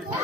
Yeah.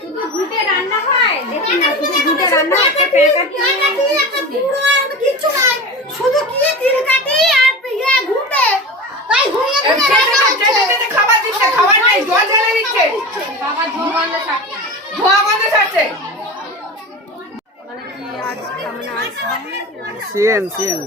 শুধু ঘুটে রান্না হয় দেখুন না শুধু ঘুটে রান্না একটা প্যাকেট কিচ্ছু নাই শুধু কি তিল কাটি আর ইয়ে ঘুটে তাই ঘুরিয়ে ঘুরিয়ে রান্না হচ্ছে খাবার দিচ্ছে খাবার নেই জল ঢেলে দিচ্ছে বাবা ঝোল গন্ধ ছাড়ছে ধোয়া গন্ধ ছাড়ছে সিএন সিএন।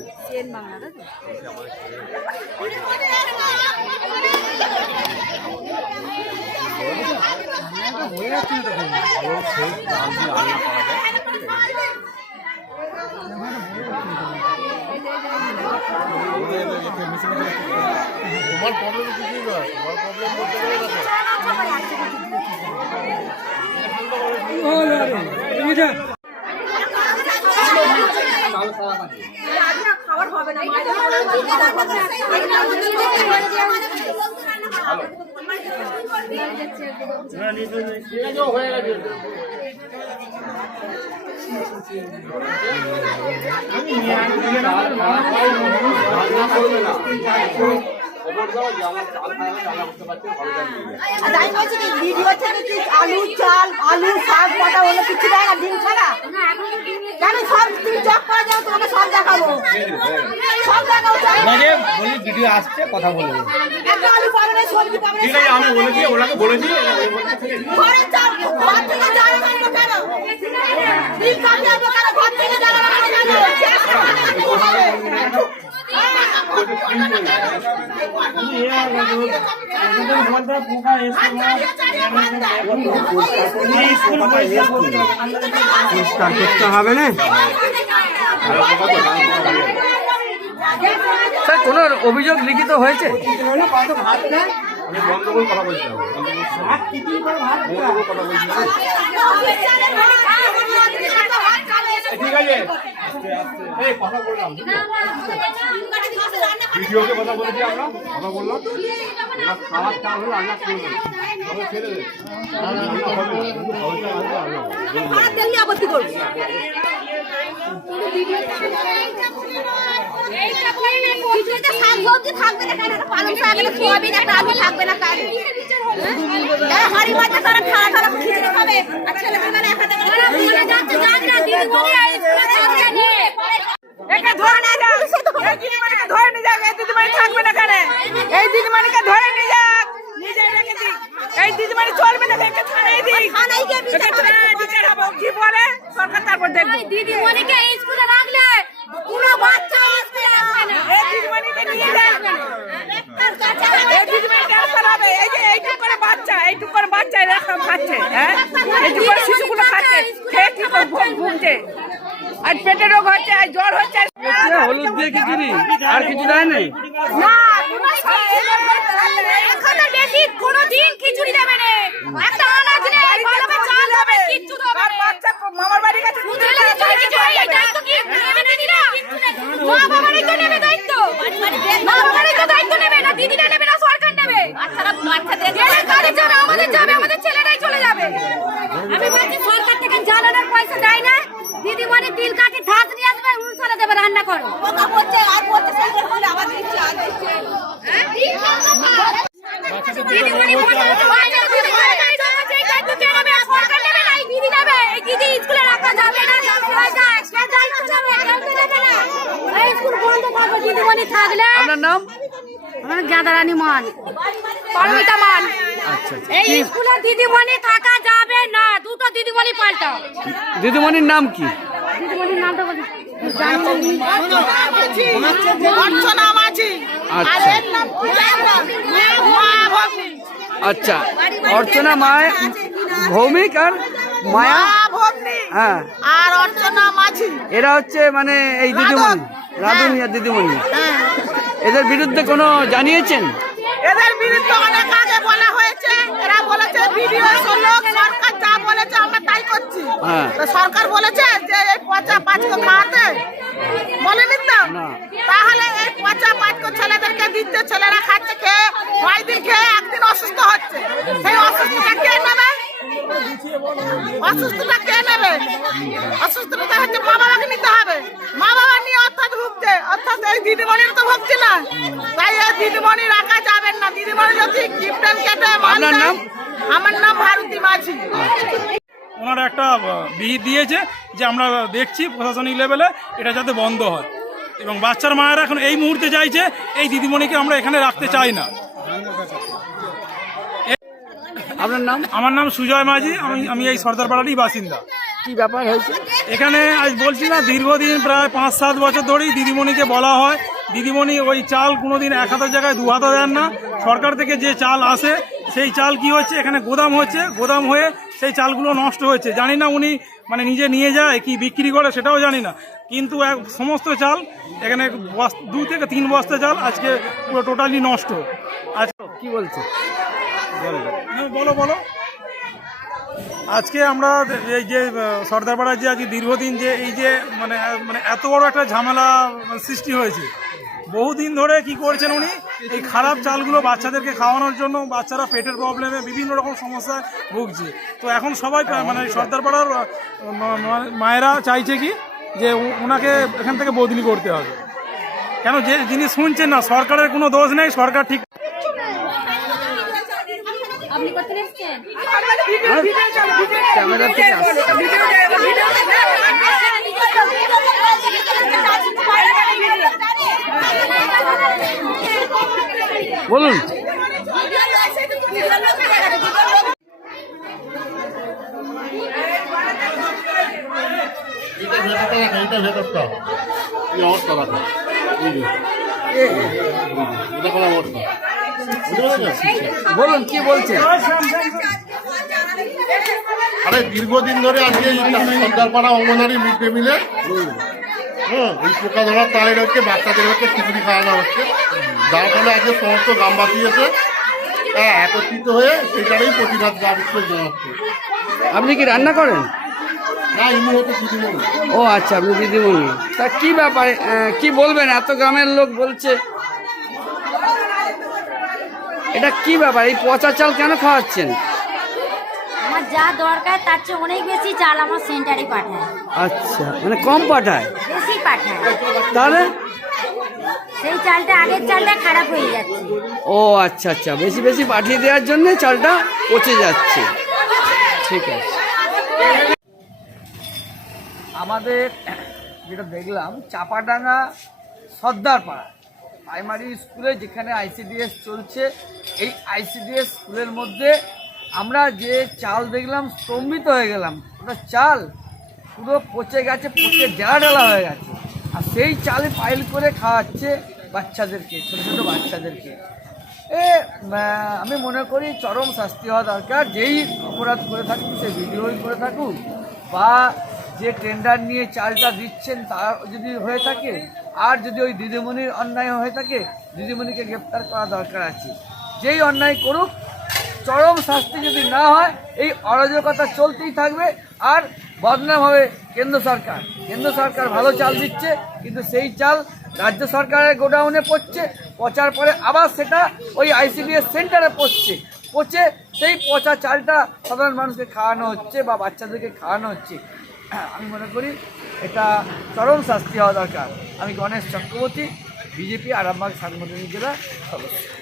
তোমার প্রবলেম কিছুই না তোমার প্রবলেম বলতে গেলে দেখো হবে না ভিডিও থেকে কি আলু চাল আলু শাক পাতা হলো কিছু দেয় না ছাড়া কেন সব ভিডিও আসছে কথা বলব আমি বলেছি ওনাকে বলেছি ঘরে থেকে চাল কেন ডিম কাটি আনব কেন ঘর থেকে চাল পরিষ্কার করতে হবে না স্যার কোনো অভিযোগ লিখিত হয়েছে? গন্ডগোল কথা বলছিলাম গন্ডগোল কথা বলছিলাম ঠিক আছে কথা বললাম ভিডিওকে কথা বলেছি আমরা কথা বললাম। খাবার চাল হলো রান্না করবে আমরা ছেড়ে হাড়ি মাছ তারা খাওয়া খাওয়া খিচুড়ি খাবে আর একে ধরে নিয়ে এই দিদিমণিকে ধরে নিয়ে যাক এই দিদিমণি থাকবে না কেন এই দিদিমণিকে ধরে নিয়ে যাক নিজে রেখে দিক এই দিদিমণি চলবে না একে থানায় দিক থানায় গিয়ে বিচার একে বিচার হবে। কি বলে? সরকার তারপর দেখবে। দিদিমণিকে স্কুলে রাখলে পুরো বাচ্চা না এই দিদিমণিকে নিয়ে যাক এই দিদিমণি ট্রান্সফার হবে এই যে এইটুক করে বাচ্চা এইটুক করে বাচ্চা এরা খাচ্ছে হ্যাঁ? এইটুক করে শিশুগুলো খাচ্ছে। খেয়ে কি আর পেটে রোগ হচ্ছে আর জ্বর হচ্ছে হলুদ দিয়ে খিচুড়ি? আর কিছু দেয় নাই? না এখনও বেশি কোনোদিন খিচুড়ি দেবে না। একটা আনাজ নেই ভালোভাবে চাল হবে কিচ্ছু দেবে না। বাচ্চা মামার বাড়ি গেছে ছেলেদের জন্য কিছু নেই, এই কি নেবে দিদিরা? মা বাবারই তো নেবে দায়িত্ব। মা বাবারই তো দায়িত্ব নেবে, না দিদিরা নেবে, না সরকার নেবে। যে কাজে যাবে, আমাদের যাবে, আমাদের ছেলেরাই চলে যাবে। আমি বলছি সরকার থেকে জ্বালানোর পয়সা দেয় না দিদিমণি তিল কাঠি ধাস নিয়ে আসবে উনসালে আবার রান্না করো পোকা পড়ছে আর পড়ছে সেইগুলো বলে আবার দিচ্ছে আর দিচ্ছে দিদিমণি বাইরে দিদি করে নাই যাবে সেই দায়িত্ব কে নেবে সরকার নেবে না এই দিদি নেবে এই দিদি স্কুলে রাখা যাবে না সে দায়িত্ব নেবে কেউ তো নেবে না এই স্কুল বন্ধ থাকবে দিদিমণি থাকলে আপনার নাম? আমার গাদারানি মান। পারমিতা মান। আচ্ছা আচ্ছা। এই স্কুলে দিদিমণি থাকা যাবে না দুটো দিদিমণি পাল্টাও। দিদিমণির নাম কি? দিদিমণির নামটা বলি আচ্ছা। আচ্ছা অর্চনা মায় ভৌমিক আর মায়া? হ্যাঁ। আর অর্চনা মাঝি। এরা হচ্ছে মানে এই দিদিমণি রাধুনি আর দিদিমণি। এদের বিরুদ্ধে কোনো জানিয়েছেন? এদের বিরুদ্ধে অনেক বলা হয়েছে এরা বলেছে ভিডিও লোক সরকার যা বলেছে আমরা তাই করছি। হ্যাঁ। সরকার বলেছে যে এই পচা পাঁচকো খাওয়াতে। বলেনি তো? তাহলে এই পচা পাঁচকো ছেলেদেরকে দিচ্ছে ছেলেরা খাচ্ছে খেয়ে কয়েকদিন খেয়ে একদিন অসুস্থ হচ্ছে। সেই অসুস্থতা কে নেবে? অসুস্থতা কে নেবে? অসুস্থতা হচ্ছে মা বাবাকে নিতে হবে। মা বাবা নিয়ে অর্থাৎ ভুগছে। অর্থাৎ এই দিদিমণির তো ভুগছে না। তাই এই দিদিমণি রাখা যাবেন না দিদিমণি যদি কিপটেন কেটে মাল আপনার নাম? আমার নাম ভারতী মাঝি। ওনারা একটা বিহিত দিয়েছে যে আমরা দেখছি প্রশাসনিক লেভেলে এটা যাতে বন্ধ হয়। এবং বাচ্চার মায়েরা এখন এই মুহূর্তে চাইছে এই দিদিমণিকে আমরা এখানে রাখতে চাই না। আপনার নাম? আমার নাম সুজয় মাঝি আমি আমি এই সর্দারপাড়ারই বাসিন্দা। কি ব্যাপার হয়েছে? এখানে আজ বলছি না দীর্ঘদিন প্রায় পাঁচ সাত বছর ধরেই দিদিমণিকে বলা হয় দিদিমণি ওই চাল কোনোদিন এক হাতের জায়গায় দু হাতা দেন না। সরকার থেকে যে চাল আসে সেই চাল কি হচ্ছে? এখানে গোদাম হচ্ছে। গোদাম হয়ে সেই চালগুলো নষ্ট হয়েছে। জানি না উনি মানে নিজে নিয়ে যায় কি বিক্রি করে সেটাও জানি না। কিন্তু এক সমস্ত চাল এখানে দু থেকে তিন বস্তা চাল আজকে পুরো টোটালি নষ্ট। আজকে কি বলছে? বলো বলো। আজকে আমরা এই যে সর্দারপাড়ার যে আজকে দীর্ঘদিন যে এই যে মানে মানে এত বড় একটা ঝামেলা সৃষ্টি হয়েছে বহুদিন ধরে কি করছেন উনি? এই খারাপ চালগুলো বাচ্চাদেরকে খাওয়ানোর জন্য বাচ্চারা পেটের প্রবলেমে বিভিন্ন রকম সমস্যায় ভুগছে। তো এখন সবাই মানে সর্দারপাড়ার মায়েরা চাইছে কি? যে ওনাকে এখান থেকে বদলি করতে হবে। কেন যে যিনি শুনছেন না সরকারের কোনো দোষ নেই সরকার ঠিক আপনি ক্যামেরা বলুন। বলুন কি বলছেন? আরে দীর্ঘদিন ধরে আজকে এই সর্দারপাড়া অঙ্গনারী মিড ডে মিলে হ্যাঁ এই পোকা ধরার তালের হচ্ছে বাচ্চাদের হচ্ছে খিচুড়ি খাওয়ানো হচ্ছে। যার ফলে আজকে সমস্ত গ্রামবাসী এসে হ্যাঁ একত্রিত হয়ে সেটারই প্রতিবাদ জানাচ্ছে। আপনি কি রান্না করেন? না ইনি হচ্ছে দিদিমণি ও আচ্ছা আপনি দিদিমণি তা কি ব্যাপারে কি বলবেন? এত গ্রামের লোক বলছে। এটা কি ব্যাপার? এই পচা চাল কেন খাওয়াচ্ছেন? যা দরকার তার চেয়ে অনেক বেশি চাল আমার সেন্টারে পাঠায়। আচ্ছা মানে কম পাঠায়? বেশি পাঠায়। তাহলে? সেই চালটা আগের চালটা খারাপ হয়ে যাচ্ছে। ও আচ্ছা আচ্ছা বেশি বেশি পাঠিয়ে দেওয়ার জন্য চালটা পচে যাচ্ছে। ঠিক আছে। আমাদের যেটা দেখলাম চাপাডাঙ্গা সর্দারপাড়া প্রাইমারি স্কুলে যেখানে আইসিডিএস চলছে এই আইসিডিএস স্কুলের মধ্যে আমরা যে চাল দেখলাম, স্তম্ভিত হয়ে গেলাম। ওটা চাল পুরো পচে গেছে, পচে ডেলা ডেলা হয়ে গেছে। আর সেই চালে পাইল করে খাওয়াচ্ছে বাচ্চাদেরকে, ছোটো ছোটো বাচ্চাদেরকে। এ আমি মনে করি চরম শাস্তি হওয়া দরকার। যেই অপরাধ করে থাকুক সে ভিডিওই করে থাকুক, বা যে টেন্ডার নিয়ে চালটা দিচ্ছেন, তার যদি হয়ে থাকে, আর যদি ওই দিদিমণির অন্যায় হয়ে থাকে, দিদিমণিকে গ্রেপ্তার করা দরকার আছে। যেই অন্যায় করুক চরম শাস্তি যদি না হয়, এই অরাজকতা চলতেই থাকবে। আর বদনাম হবে কেন্দ্র সরকার। কেন্দ্র সরকার ভালো চাল দিচ্ছে, কিন্তু সেই চাল রাজ্য সরকারের গোডাউনে পড়ছে পচার পরে আবার সেটা ওই আইসিডিএস সেন্টারে পড়ছে পচে সেই পচা চালটা সাধারণ মানুষকে খাওয়ানো হচ্ছে বা বাচ্চাদেরকে খাওয়ানো হচ্ছে। আমি মনে করি এটা চরম শাস্তি হওয়া দরকার। আমি গণেশ চক্রবর্তী, বিজেপি, আরামবাগ সাংগঠনিক জেলা সদস্য।